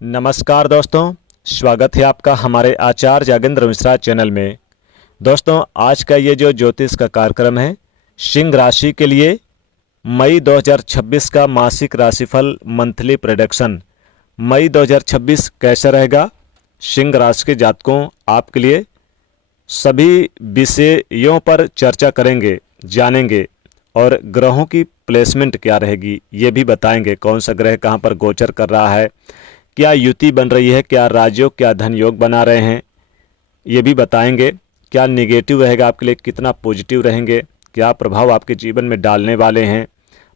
नमस्कार दोस्तों, स्वागत है आपका हमारे आचार्य जागेंद्र मिश्रा चैनल में। दोस्तों, आज का ये जो ज्योतिष का कार्यक्रम है, सिंह राशि के लिए मई 2026 का मासिक राशिफल मंथली प्रेडिक्शन। मई 2026 कैसा रहेगा सिंह राशि के जातकों आपके लिए, सभी विषयों पर चर्चा करेंगे, जानेंगे और ग्रहों की प्लेसमेंट क्या रहेगी ये भी बताएंगे। कौन सा ग्रह कहाँ पर गोचर कर रहा है, क्या युति बन रही है, क्या राजयोग, क्या धन योग बना रहे हैं, ये भी बताएंगे। क्या नेगेटिव रहेगा आपके लिए, कितना पॉजिटिव रहेंगे, क्या प्रभाव आपके जीवन में डालने वाले हैं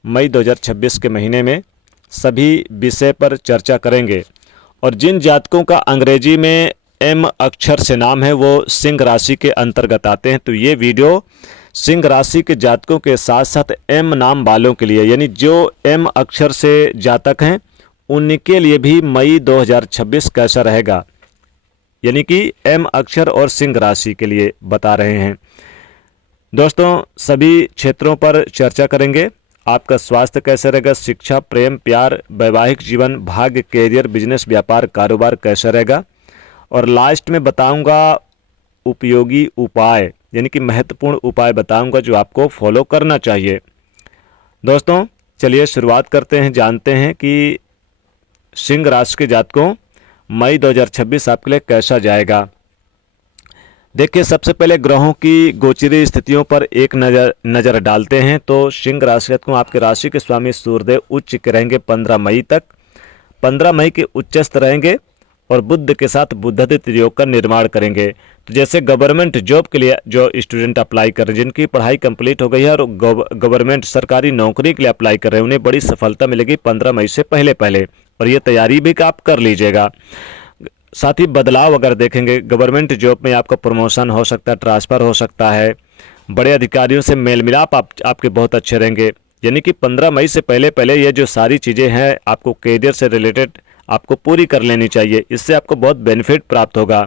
मई 2026 के महीने में, सभी विषय पर चर्चा करेंगे। और जिन जातकों का अंग्रेजी में एम अक्षर से नाम है वो सिंह राशि के अंतर्गत आते हैं, तो ये वीडियो सिंह राशि के जातकों के साथ साथ एम नाम वालों के लिए, यानी जो एम अक्षर से जातक हैं उनके लिए भी मई 2026 कैसा रहेगा, यानी कि एम अक्षर और सिंह राशि के लिए बता रहे हैं। दोस्तों, सभी क्षेत्रों पर चर्चा करेंगे। आपका स्वास्थ्य कैसे रहेगा, शिक्षा, प्रेम, प्यार, वैवाहिक जीवन, भाग्य, कैरियर, बिजनेस, व्यापार, कारोबार कैसा रहेगा। और लास्ट में बताऊंगा उपयोगी उपाय, यानी कि महत्वपूर्ण उपाय बताऊंगा जो आपको फॉलो करना चाहिए। दोस्तों, चलिए शुरुआत करते हैं, जानते हैं कि सिंह राशि के जातकों मई 2026 आपके लिए कैसा जाएगा। देखिए, सबसे पहले ग्रहों की गोचरी स्थितियों पर एक नज़र डालते हैं। तो सिंह राशि के जातकों, आपके राशि के स्वामी सूर्यदेव उच्च के रहेंगे 15 मई तक। 15 मई के उच्चस्थ रहेंगे और बुध के साथ बुधादित्य योग का निर्माण करेंगे। तो जैसे गवर्नमेंट जॉब के लिए जो स्टूडेंट अप्लाई कर रहे हैं, जिनकी पढ़ाई कंप्लीट हो गई है और गवर्नमेंट सरकारी नौकरी के लिए अप्लाई कर रहे हैं, उन्हें बड़ी सफलता मिलेगी 15 मई से पहले पहले, और ये तैयारी भी आप कर लीजिएगा। साथ ही बदलाव अगर देखेंगे, गवर्नमेंट जॉब में आपका प्रमोशन हो सकता है, ट्रांसफ़र हो सकता है, बड़े अधिकारियों से मेल मिलाप आपके बहुत अच्छे रहेंगे। यानी कि 15 मई से पहले पहले ये जो सारी चीज़ें हैं आपको कैरियर से रिलेटेड आपको पूरी कर लेनी चाहिए। इससे आपको बहुत बेनिफिट प्राप्त होगा,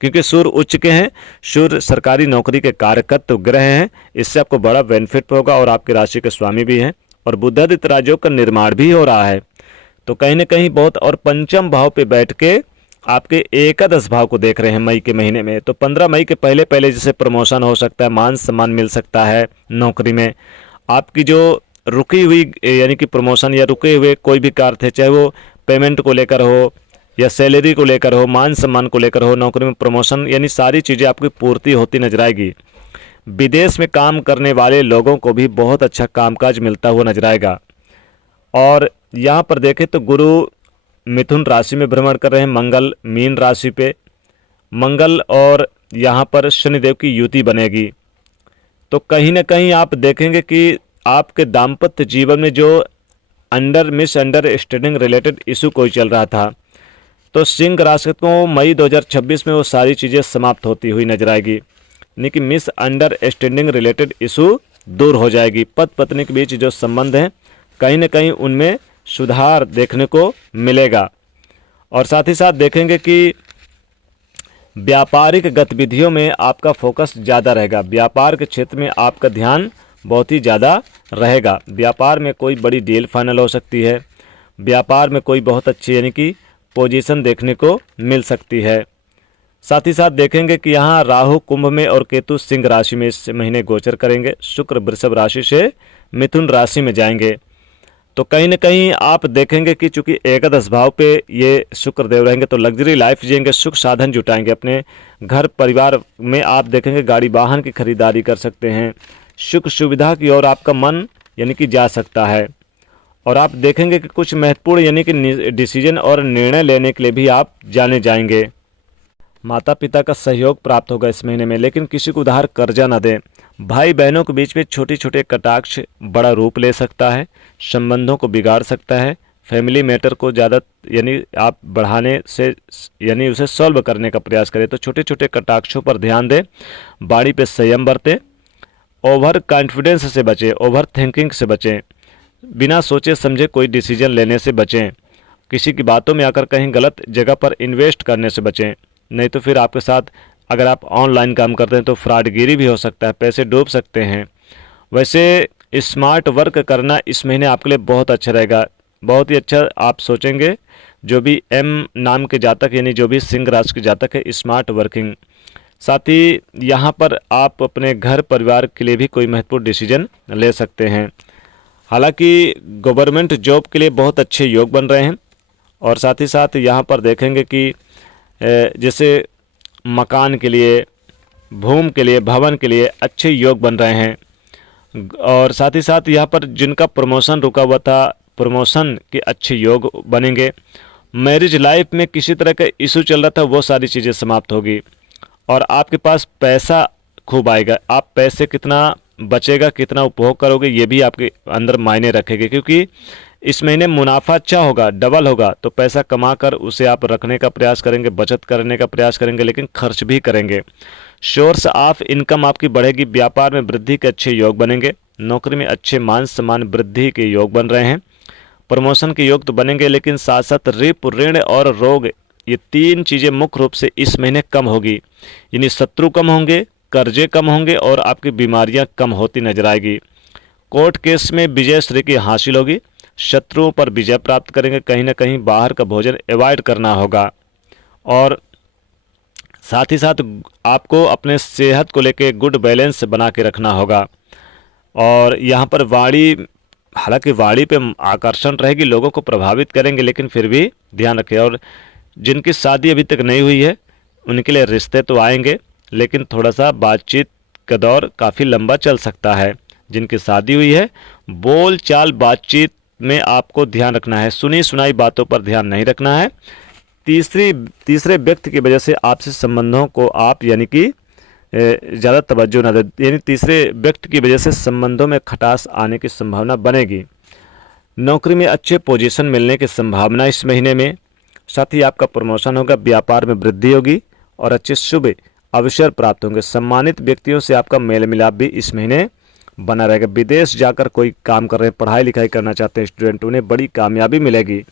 क्योंकि सूर्य उच्च के हैं, सूर्य सरकारी नौकरी के कारकत्व ग्रह हैं। इससे आपको बड़ा बेनिफिट होगा और आपकी राशि के स्वामी भी हैं और बुधादित्य राजयोग का निर्माण भी हो रहा है। तो कहीं ना कहीं बहुत, और पंचम भाव पे बैठ के आपके एकादश भाव को देख रहे हैं मई के महीने में। तो 15 मई के पहले पहले जैसे प्रमोशन हो सकता है, मान सम्मान मिल सकता है नौकरी में। आपकी जो रुकी हुई, यानी कि प्रमोशन या रुके हुए कोई भी कार्य थे, चाहे वो पेमेंट को लेकर हो या सैलरी को लेकर हो, मान सम्मान को लेकर हो, नौकरी में प्रमोशन, यानी सारी चीज़ें आपकी पूर्ति होती नजर आएगी। विदेश में काम करने वाले लोगों को भी बहुत अच्छा कामकाज मिलता हुआ नजर आएगा। और यहाँ पर देखें तो गुरु मिथुन राशि में भ्रमण कर रहे हैं, मंगल मीन राशि पे, मंगल और यहाँ पर शनिदेव की युति बनेगी। तो कहीं ना कहीं आप देखेंगे कि आपके दाम्पत्य जीवन में जो मिसअंडरस्टैंडिंग रिलेटेड इशू कोई चल रहा था, तो सिंह राशि को मई 2026 में वो सारी चीज़ें समाप्त होती हुई नजर आएगी, यानी कि मिसअंडरस्टैंडिंग रिलेटेड इशू दूर हो जाएगी। पति पत्नी के बीच जो संबंध हैं कहीं ना कहीं उनमें सुधार देखने को मिलेगा। और साथ ही साथ देखेंगे कि व्यापारिक गतिविधियों में आपका फोकस ज़्यादा रहेगा। व्यापार के क्षेत्र में आपका ध्यान बहुत ही ज़्यादा रहेगा। व्यापार में कोई बड़ी डील फाइनल हो सकती है, व्यापार में कोई बहुत अच्छी यानी कि पोजीशन देखने को मिल सकती है। साथ ही साथ देखेंगे कि यहाँ राहु कुंभ में और केतु सिंह राशि में इस महीने गोचर करेंगे। शुक्र वृषभ राशि से मिथुन राशि में जाएंगे। तो कहीं ना कहीं आप देखेंगे कि चूंकि एकादश भाव पे ये शुक्र देव रहेंगे, तो लग्जरी लाइफ जिएंगे, सुख साधन जुटाएंगे। अपने घर परिवार में आप देखेंगे गाड़ी वाहन की खरीदारी कर सकते हैं, सुख सुविधा की ओर आपका मन यानी कि जा सकता है। और आप देखेंगे कि कुछ महत्वपूर्ण यानी कि डिसीजन और निर्णय लेने के लिए भी आप जाने जाएंगे। माता पिता का सहयोग प्राप्त होगा इस महीने में, लेकिन किसी को उधार कर्जा न दें। भाई बहनों के बीच में छोटे छोटे कटाक्ष बड़ा रूप ले सकता है, संबंधों को बिगाड़ सकता है। फैमिली मैटर को ज़्यादा यानी आप बढ़ाने से यानी उसे सॉल्व करने का प्रयास करें। तो छोटे छोटे कटाक्षों पर ध्यान दें, बाड़ी पे संयम बरतें, ओवर कॉन्फिडेंस से बचें, ओवर थिंकिंग से बचें, बिना सोचे समझे कोई डिसीजन लेने से बचें, किसी की बातों में आकर कहीं गलत जगह पर इन्वेस्ट करने से बचें। नहीं तो फिर आपके साथ, अगर आप ऑनलाइन काम करते हैं तो फ्रॉडगिरी भी हो सकता है, पैसे डूब सकते हैं। वैसे स्मार्ट वर्क करना इस महीने आपके लिए बहुत अच्छा रहेगा, बहुत ही अच्छा आप सोचेंगे, जो भी एम नाम के जातक यानी जो भी सिंह राशि के जातक है, स्मार्ट वर्किंग। साथ ही यहाँ पर आप अपने घर परिवार के लिए भी कोई महत्वपूर्ण डिसीजन ले सकते हैं। हालांकि गवर्नमेंट जॉब के लिए बहुत अच्छे योग बन रहे हैं। और साथ ही साथ यहाँ पर देखेंगे कि जैसे मकान के लिए, भूमि के लिए, भवन के लिए अच्छे योग बन रहे हैं। और साथ ही साथ यहाँ पर जिनका प्रमोशन रुका हुआ था, प्रमोशन के अच्छे योग बनेंगे। मैरिज लाइफ में किसी तरह का इशू चल रहा था, वो सारी चीज़ें समाप्त होगी। और आपके पास पैसा खूब आएगा। आप पैसे कितना बचेगा, कितना उपभोग करोगे, ये भी आपके अंदर मायने रखेगा, क्योंकि इस महीने मुनाफा अच्छा होगा, डबल होगा। तो पैसा कमा कर उसे आप रखने का प्रयास करेंगे, बचत करने का प्रयास करेंगे, लेकिन खर्च भी करेंगे। सोर्स ऑफ इनकम आपकी बढ़ेगी। व्यापार में वृद्धि के अच्छे योग बनेंगे। नौकरी में अच्छे मान सम्मान वृद्धि के योग बन रहे हैं। प्रमोशन के योग तो बनेंगे, लेकिन साथ साथ रिप, ऋण और रोग, ये 3 चीज़ें मुख्य रूप से इस महीने कम होगी। यानी शत्रु कम होंगे, कर्जे कम होंगे और आपकी बीमारियां कम होती नजर आएगी। कोर्ट केस में विजय श्री की हासिल होगी। शत्रुओं पर विजय प्राप्त करेंगे। कहीं ना कहीं बाहर का भोजन अवॉइड करना होगा। और साथ ही साथ आपको अपने सेहत को लेके गुड बैलेंस बना के रखना होगा। और यहाँ पर वाणी, हालांकि वाणी पे आकर्षण रहेगी, लोगों को प्रभावित करेंगे, लेकिन फिर भी ध्यान रखें। और जिनकी शादी अभी तक नहीं हुई है उनके लिए रिश्ते तो आएंगे, लेकिन थोड़ा सा बातचीत का दौर काफ़ी लंबा चल सकता है। जिनकी शादी हुई है, बोल चाल बातचीत में आपको ध्यान रखना है। सुनी सुनाई बातों पर ध्यान नहीं रखना है। तीसरे व्यक्ति की वजह से आपसे संबंधों को आप यानी कि ज़्यादा तवज्जो ना दें, यानी तीसरे व्यक्ति की वजह से संबंधों में खटास आने की संभावना बनेगी। नौकरी में अच्छे पोजीशन मिलने की संभावना इस महीने में। साथ ही आपका प्रमोशन होगा, व्यापार में वृद्धि होगी और अच्छे शुभ अवसर प्राप्त होंगे। सम्मानित व्यक्तियों से आपका मेल मिलाप भी इस महीने बना रहेगा। विदेश जाकर कोई काम कर रहे हैं, पढ़ाई लिखाई करना चाहते हैं स्टूडेंट, उन्हें बड़ी कामयाबी मिलेगी।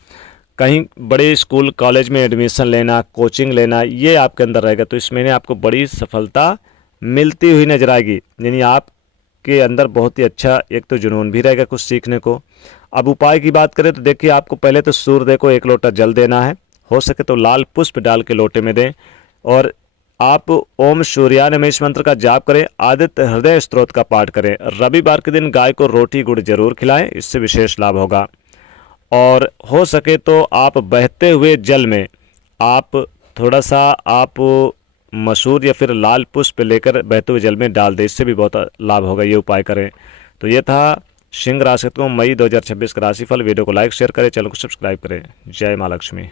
कहीं बड़े स्कूल कॉलेज में एडमिशन लेना, कोचिंग लेना, ये आपके अंदर रहेगा। तो इस महीने आपको बड़ी सफलता मिलती हुई नजर आएगी। यानी आपके अंदर बहुत ही अच्छा एक तो जुनून भी रहेगा कुछ सीखने को। अब उपाय की बात करें तो देखिए, आपको पहले तो सूर्य को 1 लोटा जल देना है। हो सके तो लाल पुष्प डाल के लोटे में दें। और आप ओम सूर्याय नमः इस मंत्र का जाप करें। आदित्य हृदय स्तोत्र का पाठ करें। रविवार के दिन गाय को रोटी गुड़ जरूर खिलाएं, इससे विशेष लाभ होगा। और हो सके तो आप बहते हुए जल में आप थोड़ा सा आप मसूर या फिर लाल पुष्प लेकर बहते हुए जल में डाल दें, इससे भी बहुत लाभ होगा। ये उपाय करें। तो ये था सिंह राशि को मई 2026 का राशिफल। वीडियो को लाइक शेयर करें, चैनल को सब्सक्राइब करें। जय माँ लक्ष्मी।